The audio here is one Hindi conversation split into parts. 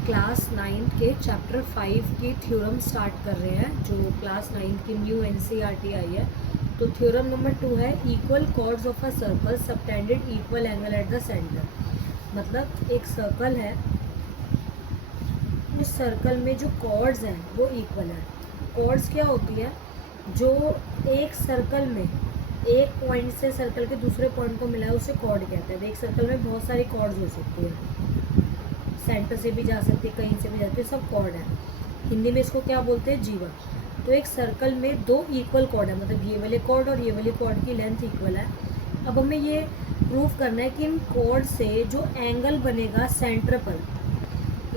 क्लास 9th के चैप्टर 5 की थ्योरम स्टार्ट कर रहे हैं, जो क्लास 9th की न्यू एनसीईआरटी आई है। तो थ्योरम नंबर 2 है equal chords of a circle subtended equal angle at the centre. मतलब एक सर्कल है, उस सर्कल में जो कॉर्ड्स हैं वो इक्वल है। कॉर्ड्स क्या होती है? जो एक सर्कल में एक पॉइंट से सर्कल के दूसरे पॉइंट को मिला है उसे कॉर्ड कहते हैं। एक सर्कल में बहुत सारी कॉर्ड्स हो सकती है, सेंटर से भी जा सकती है, कहीं से भी जाती है, सब कॉर्ड है। हिंदी में इसको क्या बोलते हैं? जीवा। तो एक सर्कल में दो इक्वल कॉर्ड है, मतलब ये वाले कॉर्ड और ये वाले कॉर्ड की लेंथ इक्वल है। अब हमें ये प्रूव करना है कि इन कॉर्ड से जो एंगल बनेगा सेंटर पर,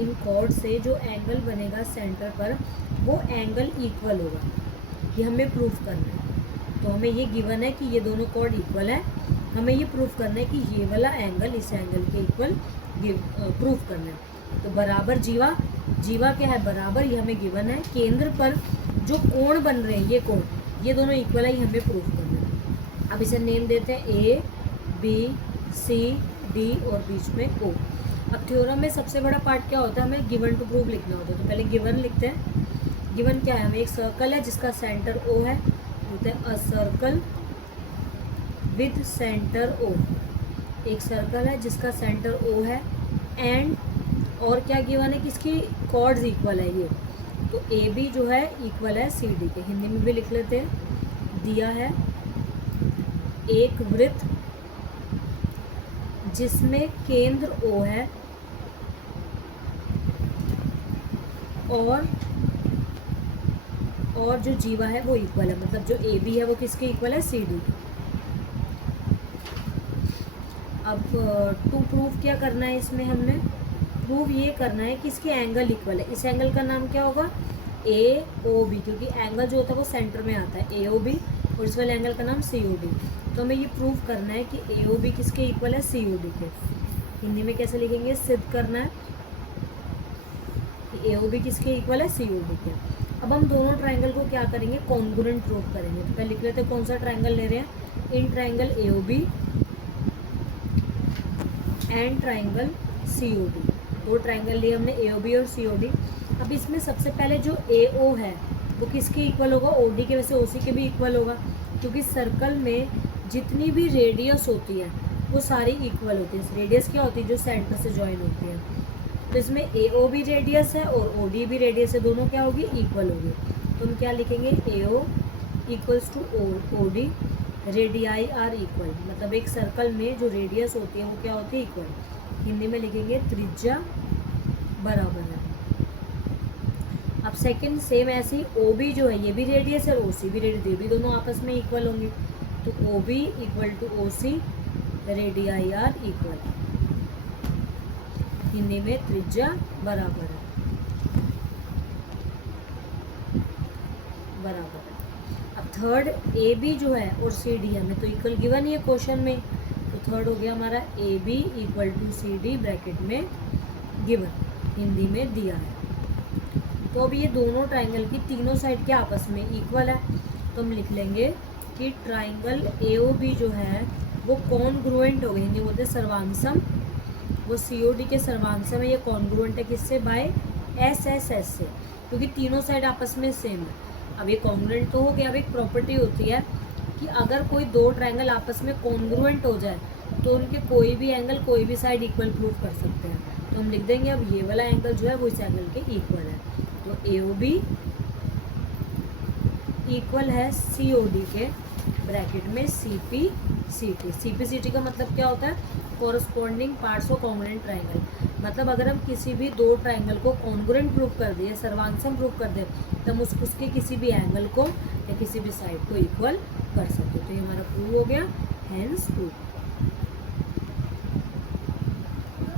इन कॉर्ड से जो एंगल बनेगा सेंटर पर वो एंगल इक्वल होगा। ये हमें प्रूफ करना है। तो हमें ये गिवन है कि ये दोनों कॉर्ड इक्वल है, हमें ये प्रूफ करना है कि ये वाला एंगल इस एंगल के इक्वल प्रूफ करना है। तो बराबर जीवा, जीवा क्या है? बराबर, ये हमें गिवन है। केंद्र पर जो कोण बन रहे हैं, ये कोण, ये दोनों इक्वल है, ये हमें प्रूफ करना है। अब इसे नेम देते हैं ए बी सी डी और बीच में ओ। अब थ्योरम में सबसे बड़ा पार्ट क्या होता है? हमें गिवन टू प्रूव लिखना होता है। तो पहले गिवन लिखते हैं। गिवन क्या है? हमें एक सर्कल है जिसका सेंटर ओ है, बोलते हैं a circle with centre O. एक सर्कल है जिसका सेंटर ओ है एंड, और क्या गिवन है कि इसकी कॉर्ड्स इक्वल है ये। तो ए बी जो है इक्वल है सी डी के। हिंदी में भी लिख लेते हैं। दिया है एक वृत्त जिसमें केंद्र ओ है और जो जीवा है वो इक्वल है, मतलब जो ए बी है वो किसके इक्वल है? C D. अब टू प्रूव क्या करना है इसमें? हमने प्रूव ये करना है कि इसके एंगल इक्वल है। इस एंगल का नाम क्या होगा? ए ओ बी, क्योंकि एंगल जो होता है वो सेंटर में आता है, ए ओ बी, और इस वाले एंगल का नाम सी ओ डी। तो हमें ये प्रूव करना है कि ए ओ बी किसके इक्वल है? सी ओ डी के। हिंदी में कैसे लिखेंगे? सिद्ध करना है कि ए ओ बी किसके इक्वल है? सी ओ डी के। अब हम दोनों ट्राइंगल को क्या करेंगे? कॉन्ग्रुएंट प्रूव करेंगे। तो पहले लिख लेते हैं कौन सा ट्राइंगल ले रहे हैं। In triangle A O B and triangle C O D. दो ट्राइंगल लिए हमने, ए ओ बी और सी ओ डी। अब इसमें सबसे पहले जो ए ओ है वो किसके इक्वल होगा? ओ डी के। वैसे ओ सी के भी इक्वल होगा, क्योंकि सर्कल में जितनी भी रेडियस होती है वो सारी इक्वल होती है। रेडियस क्या होती है? जो सेंटर से ज्वाइन होती है। तो इसमें ए ओ भी रेडियस है और ओ डी भी रेडियस है, दोनों क्या होगी? इक्वल होगी। तो हम क्या लिखेंगे? A O equals to O D, radii are equal. मतलब एक सर्कल में जो रेडियस होती है वो क्या होती है? इक्वल। हिंदी में लिखेंगे त्रिज्या बराबर है। अब सेकंड सेम ऐसे ही ओ बी जो है ये भी रेडियस है और ओ सी भी रेडियस, ये भी दोनों आपस में इक्वल होंगे। तो O B equal to O C, radii are equal. Hindi में त्रिज्या बराबर है, बराबर है। अब थर्ड ए बी जो है और सी डी हमें तो इक्वल गिवन ही है क्वेश्चन में। तो थर्ड हो गया हमारा A B equal to C D bracket में गिवन, हिंदी में दिया है। तो अब ये दोनों ट्राइंगल की तीनों साइड के आपस में इक्वल है। तो हम लिख लेंगे कि ट्राइंगल ए ओ बी जो है वो कॉन्ग्रुएंट हो गए, हिंदी बोलते हैं सर्वांसम, वो सी ओ डी के सर्वांसम है। ये कॉन्ग्रुएंट है किससे? बाय एस एस एस से, क्योंकि तीनों साइड आपस में सेम है। अब ये कॉन्ग्रुएंट तो हो गया। अब एक प्रॉपर्टी होती है कि अगर कोई दो ट्राइंगल आपस में कॉन्ग्रुएंट हो जाए तो उनके कोई भी एंगल कोई भी साइड इक्वल प्रूव कर सकते हैं। तो हम लिख देंगे अब ये वाला एंगल जो है वो इस एंगल के इक्वल है। तो ए ओ बी इक्वल है सी ओ डी के ब्रैकेट में C P C T. C P C T का मतलब क्या होता है? Corresponding parts of congruent triangle. मतलब अगर हम किसी भी दो ट्राइंगल को कॉन्ग्रुएंट प्रूव कर दें, सर्वांसम प्रूव कर दें, तो हम उसके किसी भी एंगल को या किसी भी साइड को इक्वल कर सकते हैं। तो ये हमारा प्रूव हो गया, हेंस प्रूव।